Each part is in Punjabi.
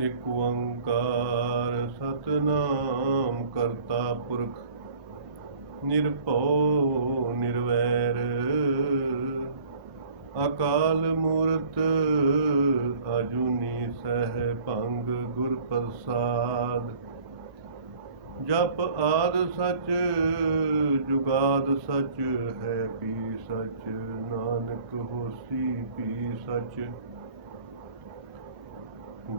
ਇੱਕ ਓੰਕਾਰ ਸਤਨਾਮ ਕਰਤਾ ਪੁਰਖ ਨਿਰਭਉ ਨਿਰਵੈਰ ਅਕਾਲ ਮੂਰਤ ਅਜੂਨੀ ਸਹਿਭੰਗ ਗੁਰ ਪ੍ਰਸਾਦ। ਜਪ ਆਦ ਸਚ ਜੁਗਾਦ ਸਚ ਹੈ ਪੀ ਸਚ ਨਾਨਕ ਹੋਸੀ ਪੀ ਸਚ।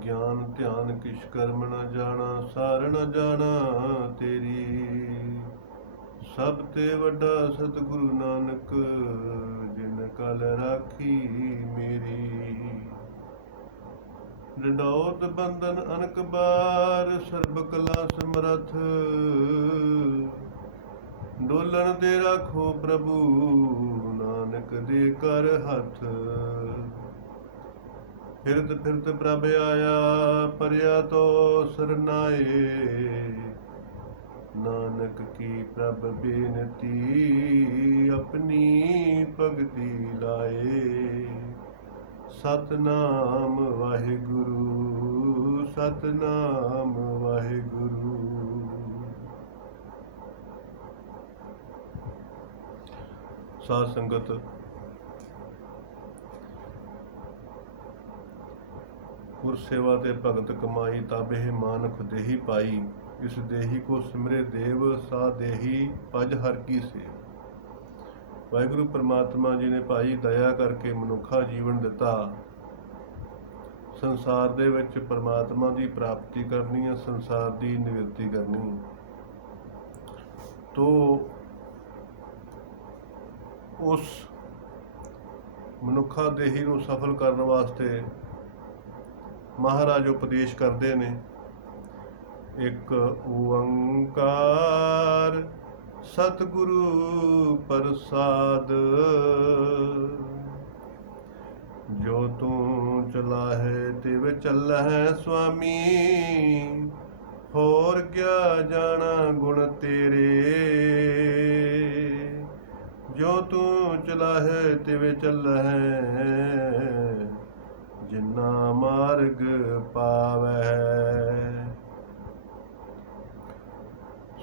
ਗਿਆਨ ਧਿਆਨ ਕਿਛ ਕਰਮ ਨ ਜਾਣਾ ਸਾਰ ਨ ਜਾਣਾ ਤੇਰੀ। ਸਭ ਤੇ ਵੱਡਾ ਸਤਿਗੁਰੂ ਨਾਨਕ ਜਿਨ ਕਲ ਰਾਖੀ ਮੇਰੀ। ਡੰਡੌਤ ਬੰਧਨ ਅਨਕ ਬਾਰ ਸਰਬ ਕਲਾ ਸਮਰੱਥ ਡੋਲਣ ਦੇ ਰਾਖੋ ਪ੍ਰਭੂ ਨਾਨਕ ਦੇ ਕਰ ਹੱਥ। ਫਿਰਤ ਫਿਰਤ ਪ੍ਰਭ ਆਇਆ ਪਰਿਆ ਤੋ ਸਰਨਾਏ ਨਾਨਕ ਕੀ ਪ੍ਰਭ ਬੇਨਤੀ ਆਪਣੀ ਭਗਤੀ ਲਾਏ। ਸਤਨਾਮ ਵਾਹਿਗੁਰੂ ਸਤਨਾਮ ਵਾਹਿਗੁਰੂ। ਸਾਧ ਸੰਗਤ, ਗੁਰ ਸੇਵਾ ਤੇ ਭਗਤ ਕਮਾਈ ਤਾਬੇ ਮਾਨੁਖ ਦੇਹੀ ਪਾਈ। ਇਸ ਦੇਹੀ ਕੋ ਸਿਮਰੇ ਦੇਵ ਸਾ ਦੇਹੀ ਭਜ ਹਰ ਕੀ ਸੇਵ। ਵਾਹਿਗੁਰੂ ਪਰਮਾਤਮਾ ਜੀ ਨੇ ਭਾਈ ਦਇਆ ਕਰਕੇ ਮਨੁੱਖਾ ਜੀਵਨ ਦਿੱਤਾ। ਸੰਸਾਰ ਦੇ ਵਿੱਚ ਪਰਮਾਤਮਾ ਦੀ ਪ੍ਰਾਪਤੀ ਕਰਨੀ ਹੈ, ਸੰਸਾਰ ਦੀ ਨਿਵਰਤੀ ਕਰਨੀ। ਤੋ ਉਸ ਮਨੁੱਖਾ ਦੇਹੀ ਨੂੰ ਸਫਲ ਕਰਨ ਵਾਸਤੇ ਮਹਾਰਾਜ ਉਪਦੇਸ਼ ਕਰਦੇ ਨੇ। ਇੱਕ ਓੰਕਾਰ ਸਤਿਗੁਰੂ ਪ੍ਰਸਾਦ ਜੋ ਤੂੰ ਚਲਾਹੇ ਤਿਵ ਚੱਲਹਿ ਸੁਆਮੀ। ਹੋਰ ਕਿਆ ਜਾਣਾ ਗੁਣ ਤੇਰੇ ਜੋ ਤੂੰ ਚਲਾਹੇ ਤਿਵ ਚੱਲਹਿ ਜਿਨਾ ਮਾਰਗ ਪਾਵੈ।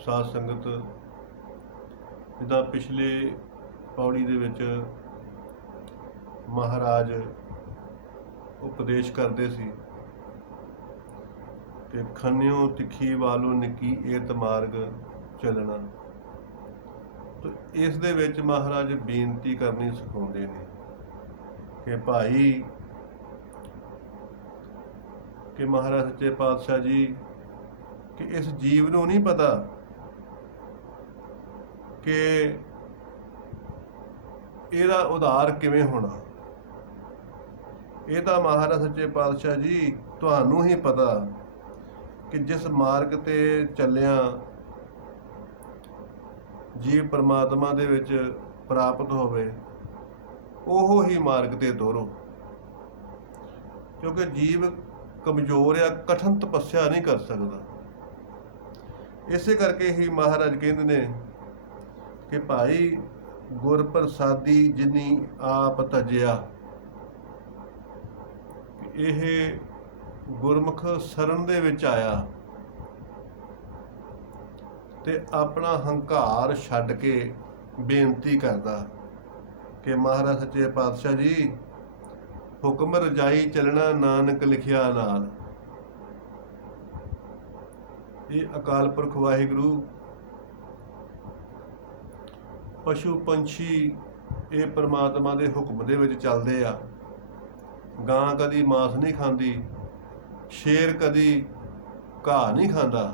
ਸਾਧ ਸੰਗਤ, ਜਿੱਦਾਂ ਪਿਛਲੇ ਪੌੜੀ ਦੇ ਵਿੱਚ ਮਹਾਰਾਜ ਉਪਦੇਸ਼ ਕਰਦੇ ਸੀ ਕਿ ਖੰਨਿਓ ਤਿੱਖੀ ਵਾਲੋ ਨਿੱਕੀ ਏਤ ਮਾਰਗ ਚੱਲਣਾ। ਤਾਂ ਇਸ ਦੇ ਵਿੱਚ ਮਹਾਰਾਜ ਬੇਨਤੀ ਕਰਨੀ ਸਿਖਾਉਂਦੇ ਨੇ ਕਿ ਭਾਈ, ਕਿ ਮਹਾਰਾਜ ਸੱਚੇ ਪਾਤਸ਼ਾਹ ਜੀ ਕਿ ਇਸ ਜੀਵ ਨੂੰ ਨਹੀਂ ਪਤਾ ਕਿ ਇਹਦਾ ਉਧਾਰ ਕਿਵੇਂ ਹੋਣਾ। ਇਹ ਤਾਂ ਮਹਾਰਾਜ ਸੱਚੇ ਪਾਤਸ਼ਾਹ ਜੀ ਤੁਹਾਨੂੰ ਹੀ ਪਤਾ ਕਿ ਜਿਸ ਮਾਰਗ ਤੇ ਚੱਲਿਆ ਜੀਵ ਪਰਮਾਤਮਾ ਦੇ ਵਿੱਚ ਪ੍ਰਾਪਤ ਹੋਵੇ ਉਹ ਹੀ ਮਾਰਗ ਤੇ ਤੋਰੋ। ਕਿਉਂਕਿ ਜੀਵ ਕਮਜ਼ੋਰ ਆ, ਕਠਿਨ ਤਪੱਸਿਆ ਨਹੀਂ ਕਰ ਸਕਦਾ। ਇਸੇ ਕਰਕੇ ਹੀ ਮਹਾਰਾਜ ਕਹਿੰਦੇ ਨੇ ਕਿ ਭਾਈ ਗੁਰ ਪ੍ਰਸਾਦੀ ਜਿਨੀ ਆਪ ਤਜਿਆ। ਇਹ ਗੁਰਮੁਖ ਸ਼ਰਨ ਦੇ ਵਿੱਚ ਆਇਆ ਤੇ ਆਪਣਾ ਹੰਕਾਰ ਛੱਡ ਕੇ ਬੇਨਤੀ ਕਰਦਾ ਕਿ ਮਹਾਰਾਜ ਸੱਚੇ ਪਾਤਸ਼ਾਹ ਜੀ ਹੁਕਮ ਰਜਾਈ ਚੱਲਣਾ ਨਾਨਕ ਲਿਖਿਆ ਨਾਲ। ਇਹ ਅਕਾਲ ਪੁਰਖ ਵਾਹਿਗੁਰੂ ਪਸ਼ੂ ਪੰਛੀ ਇਹ ਪਰਮਾਤਮਾ ਦੇ ਹੁਕਮ ਦੇ ਵਿੱਚ ਚੱਲਦੇ ਆ। ਗਾਂ ਕਦੀ ਮਾਸ ਨਹੀਂ ਖਾਂਦੀ, ਸ਼ੇਰ ਕਦੀ ਘਾਹ ਨਹੀਂ ਖਾਂਦਾ,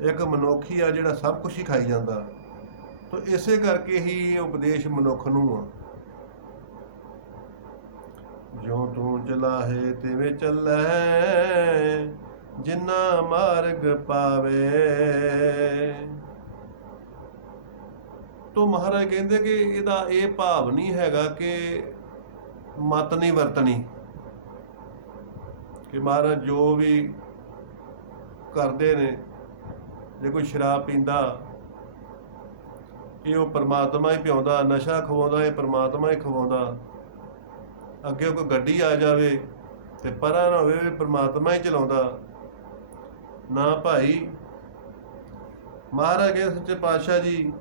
ਇੱਕ ਮਨੁੱਖ ਹੀ ਆ ਜਿਹੜਾ ਸਭ ਕੁਝ ਹੀ ਖਾਈ ਜਾਂਦਾ। ਤਾਂ ਇਸੇ ਕਰਕੇ ਹੀ ਉਪਦੇਸ਼ ਮਨੁੱਖ ਨੂੰ ਆ। ਜੋ ਤੂੰ ਚਲਾਹੇ ਤਿਵੇਂ ਚੱਲੈ ਜਿਨਾ ਮਾਰਗ ਪਾਵੇ। ਤੋ ਮਹਾਰਾਜ ਕਹਿੰਦੇ ਕਿ ਇਹਦਾ ਇਹ ਭਾਵ ਨਹੀਂ ਹੈਗਾ ਕਿ ਮਤ ਨਹੀਂ ਵਰਤਣੀ, ਕਿ ਮਹਾਰਾਜ ਜੋ ਵੀ ਕਰਦੇ ਨੇ, ਜੇ ਕੋਈ ਸ਼ਰਾਬ ਪੀਂਦਾ ਇਹ ਉਹ ਪਰਮਾਤਮਾ ਹੀ ਪਿਆਉਂਦਾ, ਨਸ਼ਾ ਖਵਾਉਂਦਾ ਇਹ ਪਰਮਾਤਮਾ ਹੀ ਖਵਾਉਂਦਾ। ਅੱਗੇ ਕੋਈ ਗੱਡੀ ਆ ਜਾਵੇ ਤੇ ਪਰਾਂ ਨਾ ਹੋਵੇ ਵੀ ਪ੍ਰਮਾਤਮਾ ਹੀ ਚਲਾਉਂਦਾ। ਨਾ ਭਾਈ, ਮਹਾਰਾਜ ਕਹਿੰਦੇ ਸੱਚੇ ਪਾਤਸ਼ਾਹ ਜੀ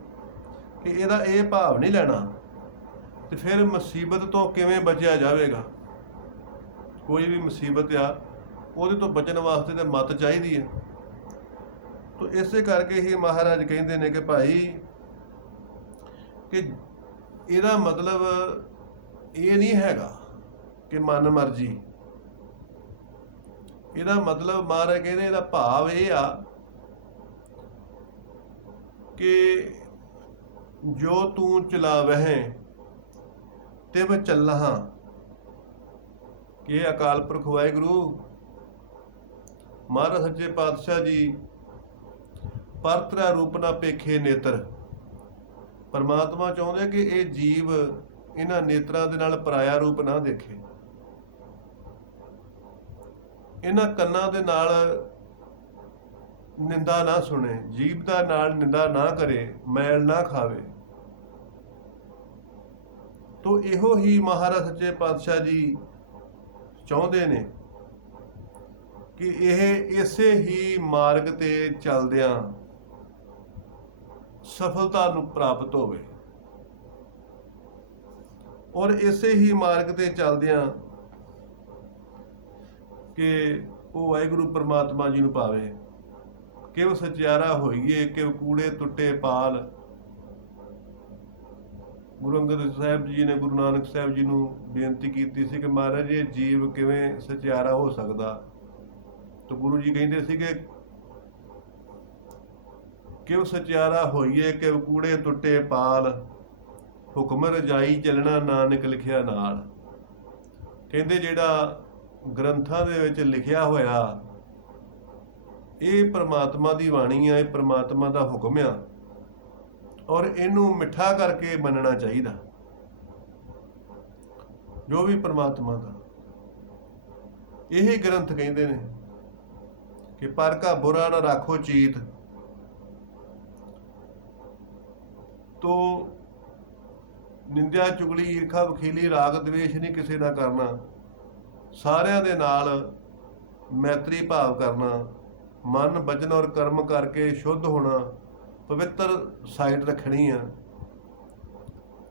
ਕਿ ਇਹਦਾ ਇਹ ਭਾਵ ਨਹੀਂ ਲੈਣਾ, ਤੇ ਫਿਰ ਮੁਸੀਬਤ ਤੋਂ ਕਿਵੇਂ ਬਚਿਆ ਜਾਵੇਗਾ। ਕੋਈ ਵੀ ਮੁਸੀਬਤ ਆ ਉਹਦੇ ਤੋਂ ਬਚਣ ਵਾਸਤੇ ਤਾਂ ਮੱਤ ਚਾਹੀਦੀ ਹੈ। ਤੋ ਇਸੇ ਕਰਕੇ ਹੀ ਮਹਾਰਾਜ ਕਹਿੰਦੇ ਨੇ ਕਿ ਭਾਈ ਕਿ ਇਹਦਾ ਮਤਲਬ ਇਹ ਨਹੀਂ ਹੈਗਾ ਕਿ ਮਨ ਮਰਜ਼ੀ। ਇਹਦਾ ਮਤਲਬ ਮਹਾਰਾਜ ਕਹਿੰਦੇ ਇਹਦਾ ਭਾਵ ਇਹ ਆ ਕਿ ਜੋ ਤੂੰ ਚਲਾਵਹਿ ਤਿਵ ਚੱਲਹਾਂ। ਕਿ ਅਕਾਲ ਪੁਰਖ ਵਾਹਿਗੁਰੂ ਮਹਾਰਾਜ ਸੱਚੇ ਪਾਤਸ਼ਾਹ ਜੀ ਪਰਤਰਾ ਰੂਪ ਨਾ ਪੇਖੇ ਨੇਤਰ। ਪਰਮਾਤਮਾ ਚਾਹੁੰਦੇ ਕਿ ਇਹ ਜੀਵ ਇਹਨਾਂ ਨੇਤਰਾਂ ਦੇ ਨਾਲ ਪਰਾਇਆ ਰੂਪ ਨਾ ਦੇਖੇ, ਇਹਨਾਂ ਕੰਨਾਂ ਦੇ ਨਾਲ ਨਿੰਦਾ ਨਾ ਸੁਣੇ, ਜੀਭ ਦਾ ਨਾਲ ਨਿੰਦਾ ਨਾ ਕਰੇ, ਮੈਲ ਨਾ ਖਾਵੇ। ਤੋ ਇਹੋ ਹੀ ਮਹਾਰਾਜ ਸੱਚੇ ਪਾਤਸ਼ਾਹ ਜੀ ਚਾਹੁੰਦੇ ਨੇ ਕਿ ਇਹ ਇਸੇ ਹੀ ਮਾਰਗ ਤੇ ਚੱਲਦਿਆਂ ਸਫਲਤਾ ਨੂੰ ਪ੍ਰਾਪਤ ਹੋਵੇ, ਔਰ ਇਸੇ ਹੀ ਮਾਰਗ ਤੇ ਚੱਲਦਿਆਂ ਕਿ ਉਹ ਵਾਹਿਗੁਰੂ ਪਰਮਾਤਮਾ ਜੀ ਨੂੰ ਪਾਵੇ। ਕਿਵ ਸਚਿਆਰਾ ਹੋਈਏ ਕਿਵ ਕੂੜੇ ਟੁੱਟੇ ਪਾਲ। ਗੁਰੂ ਅੰਗਦ ਸਾਹਿਬ ਜੀ ਨੇ ਗੁਰੂ ਨਾਨਕ ਸਾਹਿਬ ਜੀ ਨੂੰ ਬੇਨਤੀ ਕੀਤੀ ਸੀ ਕਿ ਮਹਾਰਾਜ ਇਹ ਜੀਵ ਕਿਵੇਂ ਸਚਿਆਰਾ ਹੋ ਸਕਦਾ। ਤਾਂ ਗੁਰੂ ਜੀ ਕਹਿੰਦੇ ਸੀਗੇ ਕਿਵ ਸਚਿਆਰਾ ਹੋਈਏ ਕਿਵ ਕੂੜੇ ਟੁੱਟੇ ਪਾਲ। ਹੁਕਮ ਰਜਾਈ ਚੱਲਣਾ ਨਾਨਕ ਲਿਖਿਆ ਨਾਲ। ਕਹਿੰਦੇ ਜਿਹੜਾ ਗ੍ਰੰਥਾਂ ਦੇ ਵਿੱਚ ਲਿਖਿਆ ਹੋਇਆ ਇਹ ਪ੍ਰਮਾਤਮਾ ਦੀ ਬਾਣੀ ਆ, ਇਹ ਪ੍ਰਮਾਤਮਾ ਦਾ ਹੁਕਮ ਆ, ਔਰ ਇਹਨੂੰ ਮਿੱਠਾ ਕਰਕੇ ਮੰਨਣਾ ਚਾਹੀਦਾ। ਜੋ ਵੀ ਪ੍ਰਮਾਤਮਾ ਦਾ ਇਹ ਗ੍ਰੰਥ ਕਹਿੰਦੇ ਨੇ ਕਿ ਪਰ ਕਾ ਬੁਰਾ ਨਾ ਰਾਖੋ ਚੀਤ। ਤੋ ਨਿੰਦਿਆ ਚੁਗਲੀ ਈਰਖਾ ਵਖੀਲੀ ਰਾਗ ਦਵੇਸ਼ ਨਹੀਂ ਕਿਸੇ ਨਾਲ ਕਰਨਾ, ਸਾਰਿਆਂ ਦੇ ਨਾਲ ਮੈਤਰੀ ਭਾਵ ਕਰਨਾ, ਮਨ ਬਚਨ ਔਰ ਕਰਮ ਕਰਕੇ ਸ਼ੁੱਧ ਹੋਣਾ, ਪਵਿੱਤਰ ਸਾਈਡ ਰੱਖਣੀ ਆ।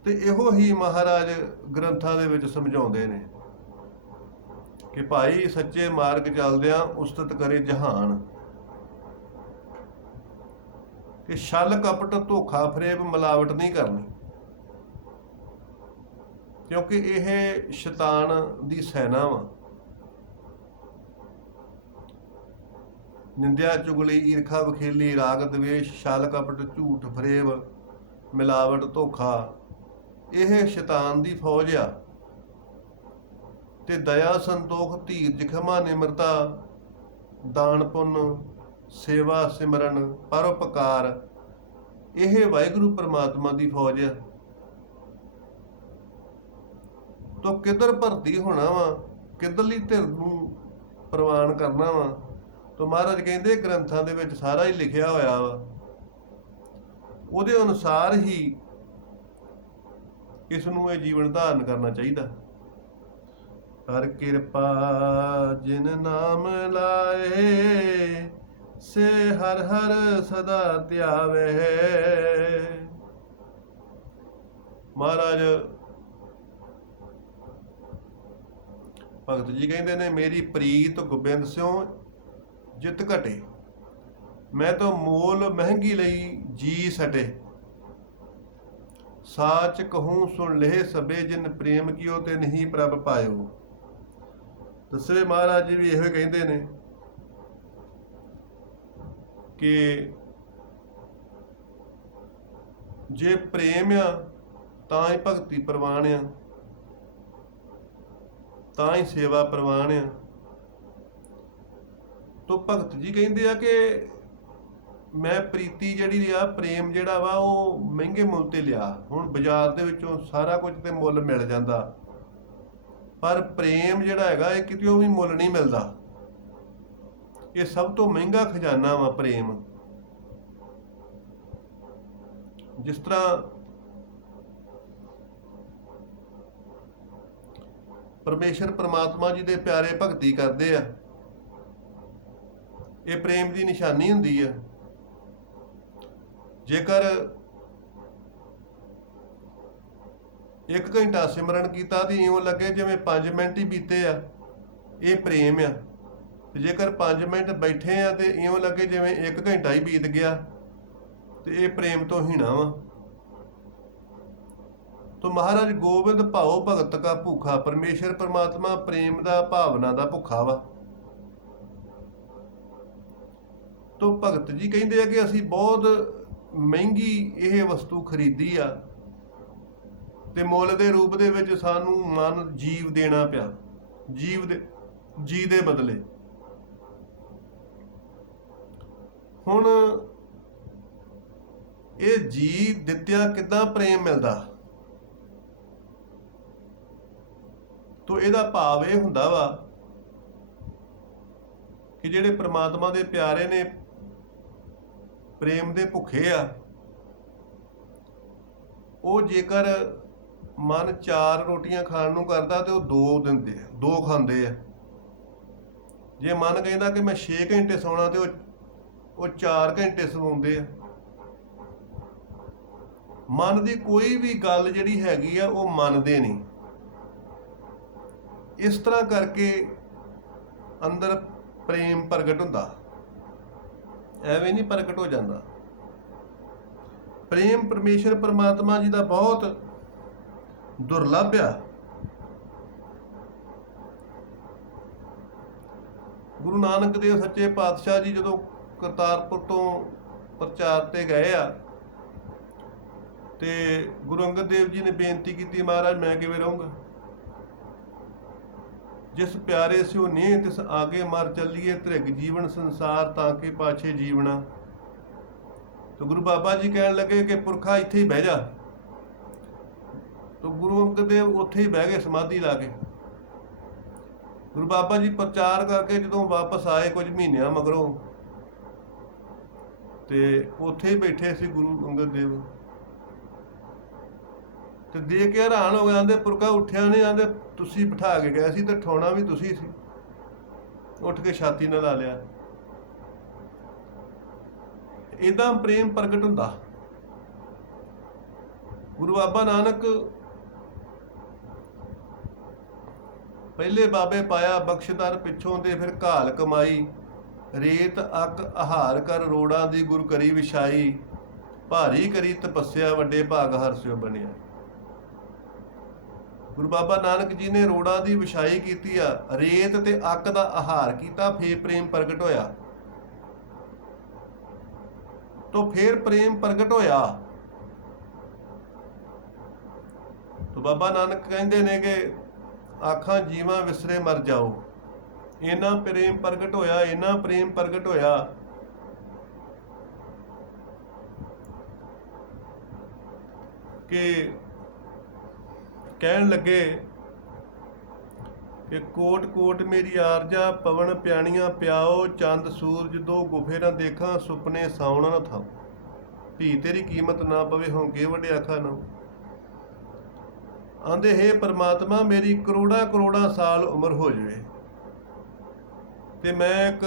ਤੇ ਇਹੋ ਹੀ ਮਹਾਰਾਜ ਗ੍ਰੰਥਾਂ ਦੇ ਵਿੱਚ ਸਮਝਾਉਂਦੇ ਨੇ ਕਿ ਭਾਈ ਸੱਚੇ ਮਾਰਗ ਚੱਲਦਿਆਂ ਉਸਤਤ ਕਰੇ ਜਹਾਨ। ਕਿ ਛਲ ਕਪਟ ਧੋਖਾ ਫਰੇਬ ਮਿਲਾਵਟ ਨਹੀਂ ਕਰਨੀ, ਕਿਉਂਕਿ ਇਹ ਸ਼ੈਤਾਨ ਦੀ ਸੈਨਾ ਵਾ। ਨਿੰਦਿਆ ਚੁਗਲੀ ਈਰਖਾ ਵਖੇਲੀ ਰਾਗ ਦਵੇਸ਼ ਛਲ ਕਪਟ ਝੂਠ ਫਰੇਬ ਮਿਲਾਵਟ ਧੋਖਾ ਇਹ ਸ਼ੈਤਾਨ ਦੀ ਫੌਜ ਆ। ਤੇ ਦਇਆ ਸੰਤੋਖ ਧੀਰਜ ਖਿਮਾ ਨਿਮਰਤਾ ਦਾਨ ਪੁੰਨ ਸੇਵਾ ਸਿਮਰਨ ਪਰਉਪਕਾਰ ਇਹ ਵਾਹਿਗੁਰੂ ਪਰਮਾਤਮਾ ਦੀ ਫੌਜ ਆ। ਤੋ ਕਿੱਧਰ ਭਰਤੀ ਹੋਣਾ ਵਾ, ਕਿੱਧਰਲੀ ਧਿਰ ਨੂੰ ਪ੍ਰਵਾਨ ਕਰਨਾ ਵਾ। ਤੋ ਮਹਾਰਾਜ ਕਹਿੰਦੇ ਗ੍ਰੰਥਾਂ ਦੇ ਵਿੱਚ ਸਾਰਾ ਹੀ ਲਿਖਿਆ ਹੋਇਆ ਵਾ, ਉਹਦੇ ਅਨੁਸਾਰ ਹੀ ਇਸ ਨੂੰ ਇਹ ਜੀਵਨ ਧਾਰਨ ਕਰਨਾ ਚਾਹੀਦਾ। ਹਰ ਕਿਰਪਾ ਜਿਨ ਨਾਮ ਲਾਏ ਸੇ ਹਰ ਹਰ ਸਦਾ ਧਿਆਵੇ। ਮਹਾਰਾਜ ਭਗਤ ਜੀ ਕਹਿੰਦੇ ਨੇ ਮੇਰੀ ਪ੍ਰੀਤ ਗੋਬਿੰਦ ਸਿਉ ਜਿਤ ਘਟੇ, ਮੈਂ ਤਾਂ ਮੋਲ ਮਹਿੰਗੀ ਲਈ ਜੀ ਸਟੇ। ਸਾਚ ਕਹੂੰ ਸੁਣ ਲਹਿ ਸਭੇ ਜਿਨ ਪ੍ਰੇਮ ਕੀਓ ਤੇ ਨਹੀਂ ਪ੍ਰਭ ਪਾਇਓ। ਦਸਵੇਂ ਮਹਾਰਾਜ ਜੀ ਵੀ ਇਹੋ ਕਹਿੰਦੇ ਨੇ ਕਿ ਜੇ ਪ੍ਰੇਮ ਆ ਤਾਂ ਹੀ ਭਗਤੀ ਪ੍ਰਵਾਨ ਆ, ਤਾਂ ਹੀ ਸੇਵਾ ਪ੍ਰਵਾਨ ਆ। ਤੋ ਭਗਤ ਜੀ ਕਹਿੰਦੇ ਆ ਕਿ ਮੈਂ ਪ੍ਰੀਤੀ ਜਿਹੜੀ ਆ, ਪ੍ਰੇਮ ਜਿਹੜਾ ਵਾ ਉਹ ਮਹਿੰਗੇ ਮੁੱਲ ਤੇ ਲਿਆ। ਹੁਣ ਬਾਜ਼ਾਰ ਦੇ ਵਿੱਚੋਂ ਸਾਰਾ ਕੁਝ ਤੇ ਮੁੱਲ ਮਿਲ ਜਾਂਦਾ, ਪਰ ਪ੍ਰੇਮ ਜਿਹੜਾ ਹੈਗਾ ਇਹ ਕਿਤੇ ਵੀ ਮੁੱਲ ਨਹੀਂ ਮਿਲਦਾ। ਇਹ ਸਭ ਤੋਂ ਮਹਿੰਗਾ ਖਜ਼ਾਨਾ ਵਾ ਪ੍ਰੇਮ। ਜਿਸ ਤਰ੍ਹਾਂ ਪਰਮੇਸ਼ਰ ਪਰਮਾਤਮਾ ਜੀ ਦੇ ਪਿਆਰੇ ਭਗਤੀ ਕਰਦੇ ਆ। ਇਹ ਪ੍ਰੇਮ ਦੀ ਨਿਸ਼ਾਨੀ ਹੁੰਦੀ ਆ। ਜੇਕਰ 1 ਘੰਟਾ ਸਿਮਰਨ ਕੀਤਾ ਤੇ ਇਉਂ ਲੱਗੇ ਜਿਵੇਂ 5 ਮਿੰਟ ਹੀ ਬੀਤੇ ਆ, ਇਹ ਪ੍ਰੇਮ ਆ। ਤੇ ਜੇਕਰ 5 ਮਿੰਟ ਬੈਠੇ ਆ ਤੇ ਇਉਂ ਲੱਗੇ ਜਿਵੇਂ 1 ਘੰਟਾ ਹੀ ਬੀਤ ਗਿਆ, ਤੇ ਇਹ ਪ੍ਰੇਮ ਤੋਂ ਹੀਣਾ ਵਾ। ਤੋ ਮਹਾਰਾਜ ਗੋਬਿੰਦ ਭਾਉ ਭਗਤ ਕਾ ਭੁੱਖਾ, ਪਰਮੇਸ਼ਰ ਪਰਮਾਤਮਾ ਪ੍ਰੇਮ ਦਾ, ਭਾਵਨਾ ਦਾ ਭੁੱਖਾ ਵਾ। ਤੋ ਭਗਤ ਜੀ ਕਹਿੰਦੇ ਆ ਕਿ ਅਸੀਂ ਬਹੁਤ ਮਹਿੰਗੀ ਇਹ ਵਸਤੂ ਖਰੀਦੀ ਆ ਤੇ ਮੁੱਲ ਦੇ ਰੂਪ ਦੇ ਵਿੱਚ ਸਾਨੂੰ ਮਨ ਜੀਵ ਦੇਣਾ ਪਿਆ, ਜੀ ਦੇ ਬਦਲੇ। ਹੁਣ ਇਹ ਜੀ ਦਿੱਤਿਆਂ ਕਿੱਦਾਂ ਪ੍ਰੇਮ ਮਿਲਦਾ? ਤੋ ਇਹਦਾ ਭਾਵ ਇਹ ਹੁੰਦਾ ਵਾ ਕਿ ਜਿਹੜੇ ਪ੍ਰਮਾਤਮਾ ਦੇ ਪਿਆਰੇ ਨੇ, ਪ੍ਰੇਮ ਦੇ ਭੁੱਖੇ ਆ, ਉਹ ਜੇਕਰ ਮਨ 4 ਰੋਟੀਆਂ ਖਾਣ ਨੂੰ ਕਰਦਾ ਤੇ ਉਹ 2 ਦਿੰਦੇ ਆ, 2 ਖਾਂਦੇ ਆ। ਜੇ ਮਨ ਕਹਿੰਦਾ ਕਿ ਮੈਂ 6 ਘੰਟੇ ਸੌਣਾ ਤੇ ਉਹ 4 ਘੰਟੇ ਸੌਂਦੇ ਆ। ਮਨ ਦੀ ਕੋਈ ਵੀ ਗੱਲ ਜਿਹੜੀ ਹੈਗੀ ਆ ਉਹ ਮੰਨਦੇ ਨਹੀਂ। ਇਸ ਤਰ੍ਹਾਂ ਕਰਕੇ ਅੰਦਰ ਪ੍ਰੇਮ ਪ੍ਰਗਟ ਹੁੰਦਾ, ਐਵੇਂ ਨਹੀਂ ਪ੍ਰਗਟ ਹੋ ਜਾਂਦਾ। ਪ੍ਰੇਮ ਪਰਮੇਸ਼ਰ ਪਰਮਾਤਮਾ ਜੀ ਦਾ ਬਹੁਤ ਦੁਰਲੱਭ ਆ। ਗੁਰੂ ਨਾਨਕ ਦੇਵ ਸੱਚੇ ਪਾਤਸ਼ਾਹ ਜੀ ਜਦੋਂ ਕਰਤਾਰਪੁਰ ਤੋਂ ਪ੍ਰਚਾਰ ਤੇ ਗਏ ਆ ਤੇ ਗੁਰੂ ਅੰਗਦ ਦੇਵ ਜੀ ਨੇ ਬੇਨਤੀ ਕੀਤੀ, ਮਹਾਰਾਜ ਮੈਂ ਕਿਵੇਂ ਰਹੂੰਗਾ? ਜਿਸ ਪਿਆਰੇ ਸਿਓ ਨੇ ਤਿਸ ਆਗੇ ਮਰ ਚੱਲੀਏ, ਧ੍ਰਿਗ ਜੀਵਨ ਸੰਸਾਰ ਤਾਂ ਕਿ ਪਾਛੇ ਜੀਵਣਾ। ਤੇ ਗੁਰੂ ਬਾਬਾ ਜੀ ਕਹਿਣ ਲੱਗੇ ਕਿ ਪੁਰਖਾ ਇੱਥੇ ਹੀ ਬਹਿ ਜਾ। ਤੇ ਗੁਰੂ ਅੰਗਦ ਦੇਵ ਉੱਥੇ ਹੀ ਬਹਿ ਗਏ ਸਮਾਧੀ ਲਾ ਕੇ। ਗੁਰੂ ਬਾਬਾ ਜੀ ਪ੍ਰਚਾਰ ਕਰਕੇ ਜਦੋਂ ਵਾਪਸ ਆਏ ਕੁਝ ਮਹੀਨਿਆਂ ਮਗਰੋਂ, ਤੇ ਉੱਥੇ ਹੀ ਬੈਠੇ ਸੀ ਗੁਰੂ ਅੰਗਦ ਦੇਵ। ਤੇ ਦੇਖ ਕੇ ਹੈਰਾਨ ਹੋ ਗਏ, ਆਂਦੇ ਪੁਰਖਾ ਉੱਠਿਆ ਨਹੀਂ, ਆਂਦੇ ਤੁਸੀਂ ਬਿਠਾ ਕੇ ਗਏ ਸੀ ਤੇ ਠਾਉਣਾ ਵੀ ਤੁਸੀਂ ਸੀ। ਉੱਠ ਕੇ ਛਾਤੀ ਨਾਲ ਲਾ ਲਿਆ। ਏਦਾਂ ਪ੍ਰੇਮ ਪ੍ਰਗਟ ਹੁੰਦਾ। ਗੁਰੂ ਬਾਬਾ ਨਾਨਕ ਪਹਿਲੇ ਬਾਬੇ ਪਾਇਆ ਬਖਸ਼ਦਾਰ ਪਿੱਛੋਂ ਦੇ ਫਿਰ ਘਾਲ ਕਮਾਈ, ਰੇਤ ਅੱਕ ਆਹਾਰ ਕਰ ਰੋੜਾਂ ਦੀ ਗੁਰ ਕਰੀ ਵਿਛਾਈ, ਭਾਰੀ ਕਰੀ ਤਪੱਸਿਆ ਵੱਡੇ ਭਾਗ ਹਰਸਿਓ ਬਣਿਆ। ਗੁਰੂ ਬਾਬਾ ਨਾਨਕ ਜੀ ਨੇ ਰੋੜਾਂ ਦੀ ਵਿਛਾਈ ਕੀਤੀ ਆ, ਰੇਤ ਤੇ ਅੱਕ ਦਾ ਆਹਾਰ ਕੀਤਾ, ਫੇਰ ਪ੍ਰੇਮ ਪ੍ਰਗਟ ਹੋਇਆ। ਤੋ ਫੇਰ ਪ੍ਰੇਮ ਪ੍ਰਗਟ ਹੋਇਆ। ਤੋ ਬਾਬਾ ਨਾਨਕ ਕਹਿੰਦੇ ਨੇ ਕਿ ਆਖਾਂ ਜੀਵਾਂ ਵਿਸਰੇ ਮਰ ਜਾਓ। ਇੰਨਾ ਪ੍ਰੇਮ ਪ੍ਰਗਟ ਹੋਇਆ, ਇੰਨਾ ਪ੍ਰੇਮ ਪ੍ਰਗਟ ਹੋਇਆ ਕਿ ਕਹਿਣ ਲੱਗੇ ਕਿ ਕੋਟ ਕੋਟ ਮੇਰੀ ਆਰਜਾ, ਪਵਨ ਪਿਆਣੀਆਂ ਪਿਆਓ, ਚੰਦ ਸੂਰਜ ਦੋ ਗੁਫੇ ਨਾ ਦੇਖਾਂ, ਸੁਪਨੇ ਸਾਉਣਾ ਨਾ ਥਾਂ, ਧੀ ਤੇਰੀ ਕੀਮਤ ਨਾ ਪਵੇ ਹੋਂਕੇ ਵੱਡੇ ਆਖਾ ਨਾ। ਆਂਦੇ ਹੇ ਪਰਮਾਤਮਾ, ਮੇਰੀ ਕਰੋੜਾਂ ਸਾਲ ਉਮਰ ਹੋ ਜਾਵੇ ਤੇ ਮੈਂ ਇੱਕ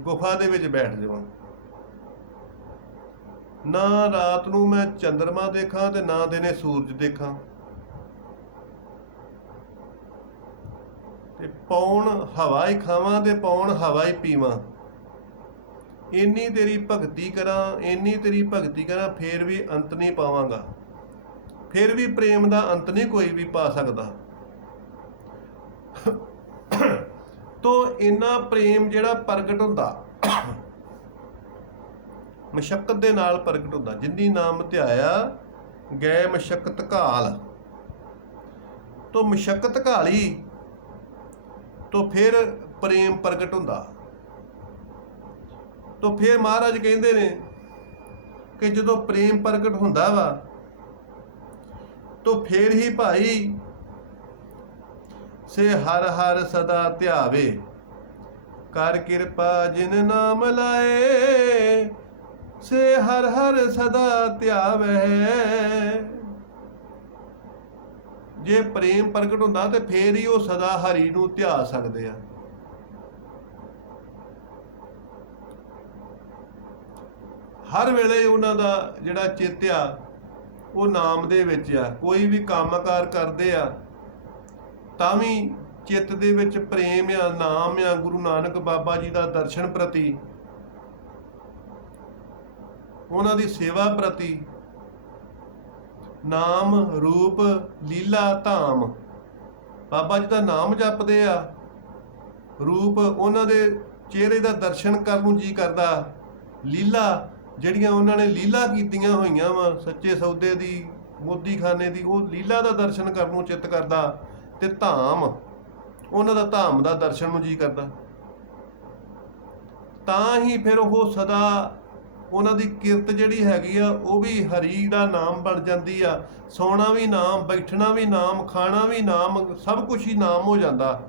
ਗੁਫਾ ਦੇ ਵਿੱਚ ਬੈਠ ਜਾਵਾਂ, ਨਾ ਰਾਤ ਨੂੰ ਮੈਂ ਚੰਦਰਮਾ ਦੇਖਾਂ ਤੇ ਨਾ ਦਿਨੇ ਸੂਰਜ ਦੇਖਾਂ, ਤੇ ਪੌਣ ਹਵਾ ਹੀ ਖਾਵਾਂ ਤੇ ਪੌਣ ਹਵਾ ਹੀ ਪੀਵਾਂ। ਇੰਨੀ ਤੇਰੀ ਭਗਤੀ ਕਰਾਂ, ਇੰਨੀ ਤੇਰੀ ਭਗਤੀ ਕਰਾਂ, ਫੇਰ ਵੀ ਅੰਤ ਨਹੀਂ ਪਾਵਾਂਗਾ। ਫਿਰ ਵੀ ਪ੍ਰੇਮ ਦਾ ਅੰਤ ਨਹੀਂ ਕੋਈ ਵੀ ਪਾ ਸਕਦਾ। ਤੋ ਇੰਨਾ ਪ੍ਰੇਮ ਜਿਹੜਾ ਪ੍ਰਗਟ ਹੁੰਦਾ, ਮਸ਼ੱਕਤ ਦੇ ਨਾਲ ਪ੍ਰਗਟ ਹੁੰਦਾ। ਜਿੰਨੀ ਨਾਮ ਧਿਆਇਆ ਗਏ ਮਸ਼ੱਕਤ ਘਾਲ, ਤੋ ਮਸ਼ੱਕਤ ਘਾਲੀ ਤੋ ਫਿਰ ਪ੍ਰੇਮ ਪ੍ਰਗਟ ਹੁੰਦਾ। ਤੋ ਫਿਰ ਮਹਾਰਾਜ ਕਹਿੰਦੇ ਨੇ ਕਿ ਜਦੋਂ ਪ੍ਰੇਮ ਪ੍ਰਗਟ ਹੁੰਦਾ ਵਾ ਤੋ ਫਿਰ ਹੀ ਭਾਈ ਸੇ ਹਰ ਹਰ ਸਦਾ ਧਿਆਵੇ, ਕਰ ਕਿਰਪਾ ਜਿਨ ਨਾਮ ਲਾਏ, ਸੇ ਹਰ ਹਰ ਸਦਾ ਧਿਆਵੇ। ਜੇ ਪ੍ਰੇਮ ਪ੍ਰਗਟ ਹੁੰਦਾ ਤੇ ਫੇਰ ਹੀ ਉਹ ਸਦਾ ਹਰੀ ਨੂੰ ਧਿਆ ਸਕਦੇ ਆ। ਹਰ ਵੇਲੇ ਉਹਨਾਂ ਦਾ ਜਿਹੜਾ ਚਿੱਤ ਆ ਉਹ ਨਾਮ ਦੇ ਵਿੱਚ ਆ। ਕੋਈ ਵੀ ਕੰਮਕਾਰ ਕਰਦੇ ਆ ਤਾਂ ਵੀ ਚਿੱਤ ਦੇ ਵਿੱਚ ਪ੍ਰੇਮ ਆ, ਨਾਮ ਆ, ਗੁਰੂ ਨਾਨਕ ਬਾਬਾ ਜੀ ਦਾ ਦਰਸ਼ਨ ਪ੍ਰਤੀ, ਉਹਨਾਂ ਦੀ ਸੇਵਾ ਪ੍ਰਤੀ, ਨਾਮ ਰੂਪ ਲੀਲਾ ਧਾਮ, ਬਾਬਾ ਜੀ ਦਾ ਨਾਮ ਜਪਦੇ ਆ, ਰੂਪ ਉਹਨਾਂ ਦੇ ਚਿਹਰੇ ਦਾ ਦਰਸ਼ਨ ਕਰਨ ਨੂੰ ਜੀ ਕਰਦਾ, ਲੀਲਾ ਜਿਹੜੀਆਂ ਉਹਨਾਂ ਨੇ ਲੀਲਾ ਕੀਤੀਆਂ ਹੋਈਆਂ ਵਾ ਸੱਚੇ ਸੌਦੇ ਦੀ, ਮੋਦੀਖਾਨੇ ਦੀ, ਉਹ ਲੀਲਾ ਦਾ ਦਰਸ਼ਨ ਕਰਨ ਨੂੰ ਚਿੱਤ ਕਰਦਾ, ਤੇ ਧਾਮ ਉਹਨਾਂ ਦਾ ਧਾਮ ਦਾ ਦਰਸ਼ਨ ਨੂੰ ਜੀ ਕਰਦਾ। ਤਾਂ ਹੀ ਫਿਰ ਉਹ ਸਦਾ ਉਹਨਾਂ ਦੀ ਕਿਰਤ ਜਿਹੜੀ ਹੈਗੀ ਆ ਉਹ ਵੀ ਹਰੀ ਦਾ ਨਾਮ ਬਣ ਜਾਂਦੀ ਆ। ਸੌਣਾ ਵੀ ਨਾਮ, ਬੈਠਣਾ ਵੀ ਨਾਮ, ਖਾਣਾ ਵੀ ਨਾਮ, ਸਭ ਕੁਝ ਹੀ ਨਾਮ ਹੋ ਜਾਂਦਾ।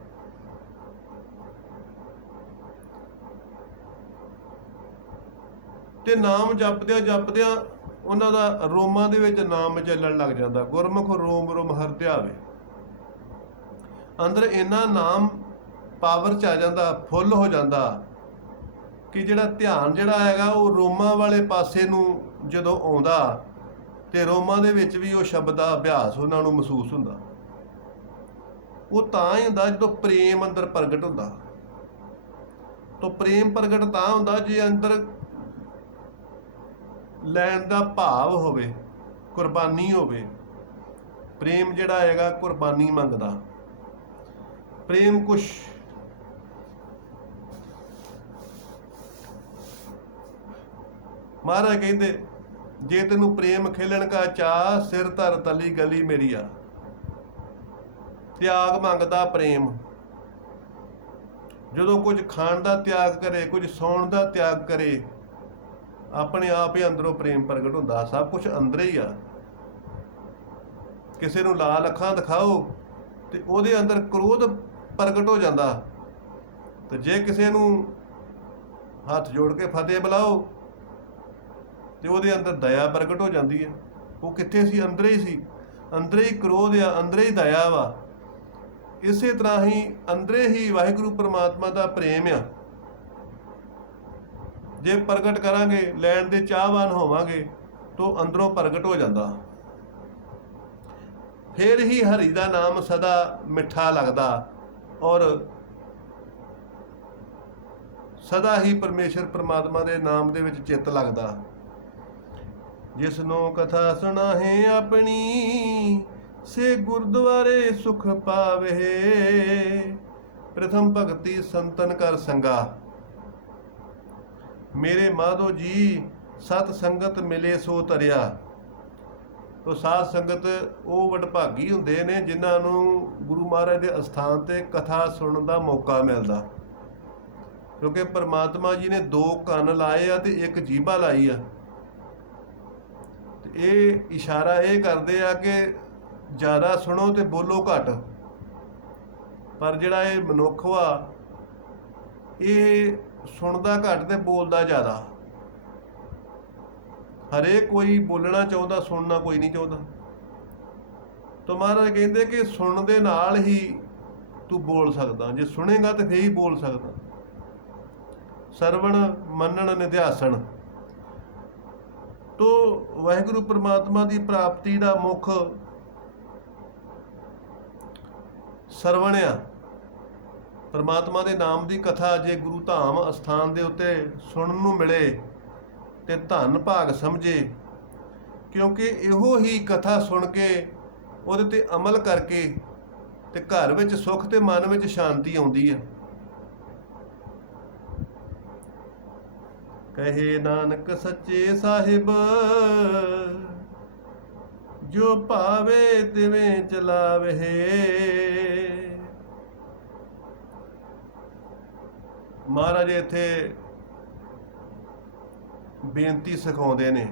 ਤੇ ਨਾਮ ਜਪਦਿਆਂ ਜਪਦਿਆਂ ਉਹਨਾਂ ਦਾ ਰੋਮਾਂ ਦੇ ਵਿੱਚ ਨਾਮ ਚੱਲਣ ਲੱਗ ਜਾਂਦਾ। ਗੁਰਮੁਖ ਰੋਮ ਰੋਮ ਹਰਿ ਧਿਆਵੇ, ਅੰਦਰ ਇੰਨਾ ਨਾਮ ਪਾਵਰ ਚ ਆ ਜਾਂਦਾ, ਫੁੱਲ ਹੋ ਜਾਂਦਾ ਕਿ ਜਿਹੜਾ ਧਿਆਨ ਜਿਹੜਾ ਹੈਗਾ ਉਹ ਰੋਮਾਂ ਵਾਲੇ ਪਾਸੇ ਨੂੰ ਜਦੋਂ ਆਉਂਦਾ ਤੇ ਰੋਮਾਂ ਦੇ ਵਿੱਚ ਵੀ ਉਹ ਸ਼ਬਦ ਦਾ ਅਭਿਆਸ ਉਹਨਾਂ ਨੂੰ ਮਹਿਸੂਸ ਹੁੰਦਾ। ਉਹ ਤਾਂ ਹੀ ਹੁੰਦਾ ਜਦੋਂ ਪ੍ਰੇਮ ਅੰਦਰ ਪ੍ਰਗਟ ਹੁੰਦਾ। ਤਾਂ ਪ੍ਰੇਮ ਪ੍ਰਗਟ ਤਾਂ ਹੁੰਦਾ ਜੇ ਅੰਦਰ ਲੈਣ ਦਾ ਭਾਵ ਹੋਵੇ, ਕੁਰਬਾਨੀ ਹੋਵੇ। ਪ੍ਰੇਮ ਜਿਹੜਾ ਹੈਗਾ ਕੁਰਬਾਨੀ ਮੰਗਦਾ। ਪ੍ਰੇਮ ਕੁਛ ਮਹਾਰਾਜ ਕਹਿੰਦੇ, ਜੇ ਤੈਨੂੰ ਪ੍ਰੇਮ ਖੇਲਣ ਕਾ ਚਾਹ, ਸਿਰ ਧਰ ਤਲੀ ਗਲੀ ਮੇਰੀ ਆ। ਤਿਆਗ ਮੰਗਦਾ ਪ੍ਰੇਮ। ਜਦੋਂ ਕੁਝ ਖਾਣ ਦਾ ਤਿਆਗ ਕਰੇ, ਕੁਝ ਸੌਣ ਦਾ ਤਿਆਗ ਕਰੇ, ਆਪਣੇ ਆਪ ਹੀ ਅੰਦਰੋਂ ਪ੍ਰੇਮ ਪ੍ਰਗਟ ਹੁੰਦਾ। ਸਭ ਕੁਝ ਅੰਦਰ ਹੀ ਆ। ਕਿਸੇ ਨੂੰ ਲਾਲ ਅੱਖਾਂ ਦਿਖਾਓ ਤੇ ਉਹਦੇ ਅੰਦਰ ਕ੍ਰੋਧ ਪ੍ਰਗਟ ਹੋ ਜਾਂਦਾ, ਤੇ ਜੇ ਕਿਸੇ ਨੂੰ ਹੱਥ ਜੋੜ ਕੇ ਫਤਿਹ ਬੁਲਾਓ ਤੇ ਉਹਦੇ ਅੰਦਰ ਦਇਆ ਪ੍ਰਗਟ ਹੋ ਜਾਂਦੀ ਹੈ। ਉਹ ਕਿੱਥੇ ਸੀ? ਅੰਦਰ ਹੀ ਸੀ। ਅੰਦਰ ਹੀ ਕ੍ਰੋਧ ਆ, ਅੰਦਰ ਹੀ ਦਇਆ ਵਾ। ਇਸੇ ਤਰ੍ਹਾਂ ਹੀ ਅੰਦਰੇ ਹੀ ਵਾਹਿਗੁਰੂ ਪ੍ਰਮਾਤਮਾ ਦਾ ਪ੍ਰੇਮ ਆ। ਜੇ ਪ੍ਰਗਟ ਕਰਾਂਗੇ, ਲੈਣ ਦੇ ਚਾਹਵਾਨ ਹੋਵਾਂਗੇ, ਤਾਂ ਅੰਦਰੋਂ ਪ੍ਰਗਟ ਹੋ ਜਾਂਦਾ। ਫਿਰ ਹੀ ਹਰੀ ਦਾ ਨਾਮ ਸਦਾ ਮਿੱਠਾ ਲੱਗਦਾ ਔਰ ਸਦਾ ਹੀ ਪਰਮੇਸ਼ਰ ਪ੍ਰਮਾਤਮਾ ਦੇ ਨਾਮ ਦੇ ਵਿੱਚ ਚਿੱਤ ਲੱਗਦਾ। ਜਿਸ ਨੂੰ ਕਥਾ ਸੁਣਾਹੇ ਆਪਣੀ, ਸੇ ਗੁਰਦੁਆਰੇ ਸੁਖ ਪਾਵੇ। ਪ੍ਰਥਮ ਭਗਤੀ ਸੰਤਨ ਕਰ ਸੰਗਾ। ਮੇਰੇ ਮਾਧੋ ਜੀ ਸਤ ਸੰਗਤ ਮਿਲੇ ਸੋ ਤਰਿਆ। ਤੋ ਸਾਧ ਸੰਗਤ ਉਹ ਵਡਭਾਗੀ ਹੁੰਦੇ ਨੇ ਜਿਨ੍ਹਾਂ ਨੂੰ ਗੁਰੂ ਮਹਾਰਾਜ ਦੇ ਅਸਥਾਨ ਤੇ ਕਥਾ ਸੁਣਨ ਦਾ ਮੌਕਾ ਮਿਲਦਾ। ਕਿਉਂਕਿ ਪਰਮਾਤਮਾ ਜੀ ਨੇ 2 ਕੰਨ ਲਾਏ ਆ ਤੇ 1 ਜੀਭਾ ਲਾਈ ਆ। ਤੇ ਇਹ ਇਸ਼ਾਰਾ ਇਹ ਕਰਦੇ ਆ ਕਿ ਜ਼ਿਆਦਾ ਸੁਣੋ ਤੇ ਬੋਲੋ ਘੱਟ। ਪਰ ਜਿਹੜਾ ਇਹ ਮਨੁੱਖ ਵਾ, ਇਹ ਸੁਣਦਾ ਘੱਟ ਤੇ ਬੋਲਦਾ ਜ਼ਿਆਦਾ। ਹਰੇਕ ਕੋਈ ਬੋਲਣਾ ਚਾਹੁੰਦਾ, ਸੁਣਨਾ ਕੋਈ ਨਹੀਂ ਚਾਹੁੰਦਾ। ਤਾਂ ਮਹਾਰਾਜ ਕਹਿੰਦੇ ਕਿ ਸੁਣਨ ਦੇ ਨਾਲ ਹੀ ਤੂੰ ਬੋਲ ਸਕਦਾ। ਜੇ ਸੁਣੇਗਾ ਤੇ ਫੇਰ ਹੀ ਬੋਲ ਸਕਦਾ। ਸਰਵਣ ਮੰਨਣ ਨਿਧਿਆਸਣ। ਤੋ ਵਾਹਿਗੁਰੂ ਪ੍ਰਮਾਤਮਾ ਦੀ ਪ੍ਰਾਪਤੀ ਦਾ ਮੁੱਖ ਸਰਵਣ ਆ। ਪਰਮਾਤਮਾ ਦੇ ਨਾਮ ਦੀ ਕਥਾ ਜੇ ਗੁਰੂ ਧਾਮ ਅਸਥਾਨ ਦੇ ਉੱਤੇ ਸੁਣਨ ਨੂੰ ਮਿਲੇ ਤੇ ਧੰਨ ਭਾਗ ਸਮਝੇ। ਕਿਉਂਕਿ ਇਹੋ ਹੀ ਕਥਾ ਸੁਣ ਕੇ ਉਹਦੇ ਤੇ ਅਮਲ ਕਰਕੇ ਤੇ ਘਰ ਵਿੱਚ ਸੁੱਖ ਤੇ ਮਨ ਵਿੱਚ ਸ਼ਾਂਤੀ ਆਉਂਦੀ ਹੈ। ਕਹੇ ਨਾਨਕ ਸੱਚੇ ਸਾਹਿਬ, ਜੋ ਭਾਵੇ ਤਿਵੇਂ ਚਲਾਵੇ। ਮਹਾਰਾਜ ਇੱਥੇ ਬੇਨਤੀ ਸਿਖਾਉਂਦੇ ਨੇ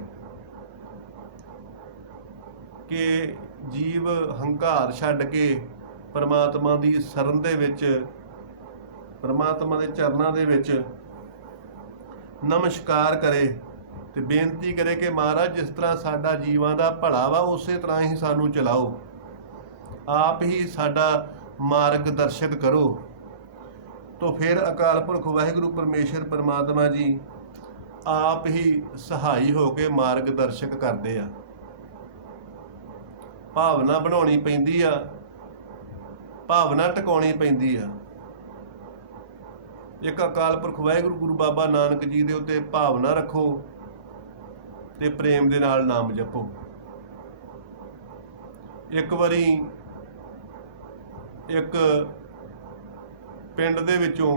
ਕਿ ਜੀਵ ਹੰਕਾਰ ਛੱਡ ਕੇ ਪਰਮਾਤਮਾ ਦੀ ਸ਼ਰਨ ਦੇ ਵਿੱਚ, ਪਰਮਾਤਮਾ ਦੇ ਚਰਨਾਂ ਦੇ ਵਿੱਚ ਨਮਸਕਾਰ ਕਰੇ ਤੇ ਬੇਨਤੀ ਕਰੇ ਕਿ ਮਹਾਰਾਜ ਜਿਸ ਤਰ੍ਹਾਂ ਸਾਡਾ ਜੀਵਾਂ ਦਾ ਭਲਾ ਵਾ ਉਸੇ ਤਰ੍ਹਾਂ ਹੀ ਸਾਨੂੰ ਚਲਾਓ। ਆਪ ਹੀ ਸਾਡਾ ਮਾਰਗਦਰਸ਼ਕ ਕਰੋ। तो फिर अकाल पुरख वाहिगुरु परमेश्वर परमात्मा जी आप ही सहाई हो के मार्गदर्शक करते आ। भावना बनानी पैंदी आ, भावना टकाउणी पैंदी आ। एक अकाल पुरख वाहिगुरु गुरु बाबा नानक जी दे उत्ते भावना रखो ते प्रेम दे नाल नाम जपो। एक वारी एक पिंड दे विचों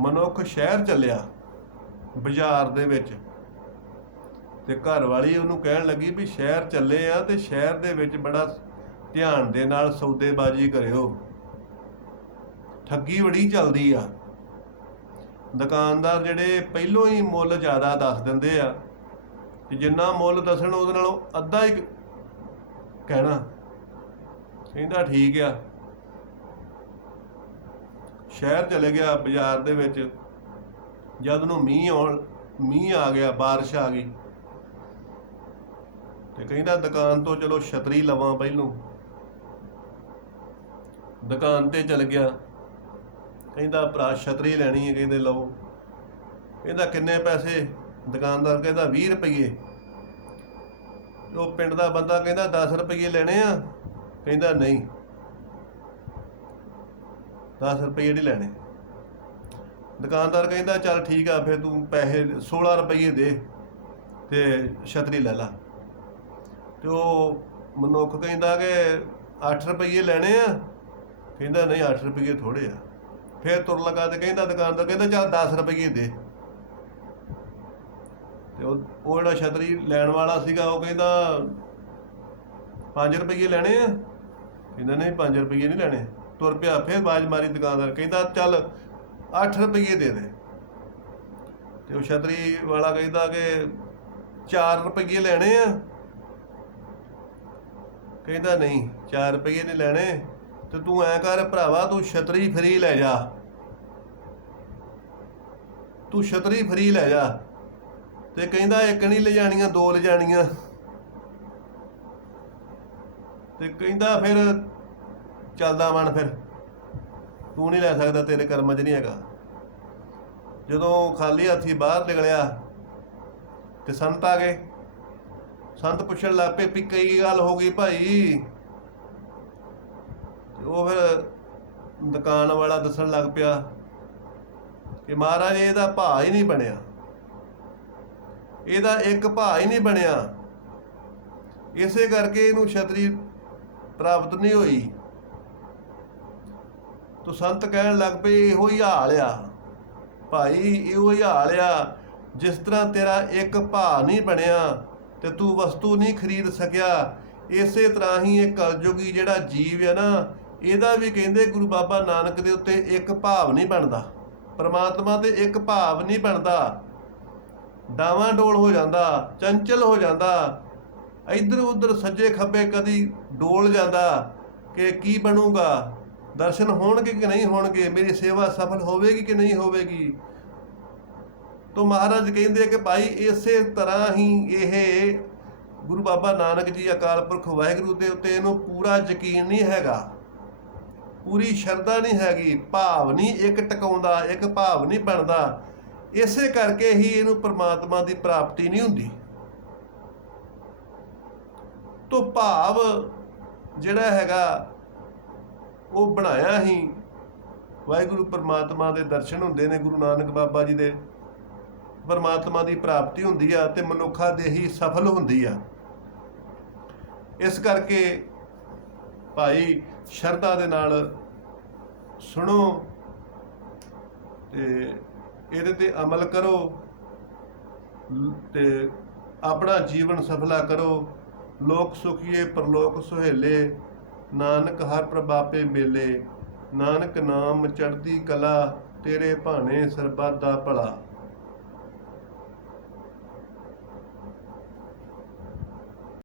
मनुख शहर चलिया बाजार दे विच ते घर वाली उहनूं कहण लगी भी शहर चले आ ते शहर दे विच बड़ा ध्यान दे नाल सौदेबाजी करियो, ठगी बड़ी चलदी आ। दुकानदार जिहड़े पहिलों ही मुੱਲ ज़्यादा दस दिंदे आ ते जिन्ना मुੱਲ दसण उहदे नालों अद्धा ही कहना, कहंदा ठीक आ। शहर चले गया बाजार दे विच, जद नूं मींह आ गया, बारिश आ गई ते कहंदा दुकान तो चलो छतरी लवां। पहलों दुकान ते चल गया, कहंदा भरा छतरी लैनी है, कहंदे लओ। कहंदा किन्ने पैसे? दुकानदार कहंदा 20 रुपये। वो पिंड दा बंदा कहंदा 10 रुपये लेने आ, कहंदा नहीं 10 रुपये नहीं लैने। दुकानदार कहंदा चल ठीक आ, फिर तू पैसे 16 रुपये दे ते छतरी लै ला। तो मनुख कहंदा कि 8 रुपये लैने आ, कहंदा नहीं 8 रुपये थोड़े आ। फिर तुर लगा तो कहंदा दुकानदार कहंदा चल 10 रुपये दे। ते वो जिहड़ा छतरी लैण वाला सीगा वो कहंदा 5 रुपये लैने आ, कहंदा नहीं 5 रुपये नहीं लैने। तुर पिया, फिर बाज मारी दुकानदार, कहंदा चल 8 रुपये दे दे। ते वो छतरी वाला कहंदा कि 4 रुपये लैने आ, कहंदा नहीं 4 रुपये नहीं लैने। तो तू ऐ कर भरावा, तू छतरी फ्री लै जा, तू छतरी फ्री लै जा। ते कहंदा एक नहीं ले जानियां, 2 ले जानियां। ते कहंदा फिर चलदा बन, फिर तू नहीं लै सकदा, तेरे कर्म च नहीं हैगा। जदों खाली हत्थी बाहर निकलिया ते संत आ गए। संत पुछण लग पे भी कई गल हो गई भाई। वो फिर दुकान वाला दसन लग पिया कि महाराज ਇਹਦਾ भाव ही नहीं बनया, ਇਹਦਾ एक भाव ही नहीं बनया, इसे करके ਇਹਨੂੰ छतरी प्राप्त नहीं हुई। तो संत कहण लग पे इहो ही हाल आ भाई, इहो ही हाल आ। जिस तरह तेरा एक भाव नहीं बनया ते तू वस्तु नहीं खरीद सकिया, इसे तरह ही एक कलयुगी जिहड़ा जीव है ना, ਇਹਦਾ भी कहंदे गुरु बाबा नानक दे उत्ते एक भाव नहीं बनदा, परमात्मा ते एक भाव नहीं बनदा, डावां-डोल हो जांदा, चंचल हो जांदा, इधर उधर सज्जे खब्बे कदी डोल जांदा कि की बनूगा, दर्शन होणगे कि नहीं होणगे, मेरी सेवा सफल होवेगी कि नहीं होवेगी। तो महाराज कहंदे कि भाई इसे तरह ही यह गुरु बाबा नानक जी अकाल पुरख वाहिगुरू दे उत्ते इहनूं पूरा यकीन नहीं हैगा, पूरी शरधा नहीं हैगी, भाव नहीं एक टकाउंदा, एक भाव नहीं बनदा। इसे करके ही इहनूं परमात्मा की प्राप्ति नहीं हुंदी। तो भाव जिहड़ा हैगा वो बनाया ही वाहिगुरू परमात्मा के दर्शन हुंदे ने, गुरु नानक बाबा जी दे परमात्मा की प्राप्ति हुंदी आ ते मनुखा दे ही सफल हुंदी आ। इस करके भाई शरधा दे नाल सुनो ते इहदे ते अमल करो ते अपना जीवन सफला करो। लोक सुखीए परलोक सुहेले, नानक हर प्रभापे मेले, नानक नाम चढ़दी कला, तेरे भाने सरबत दा भला।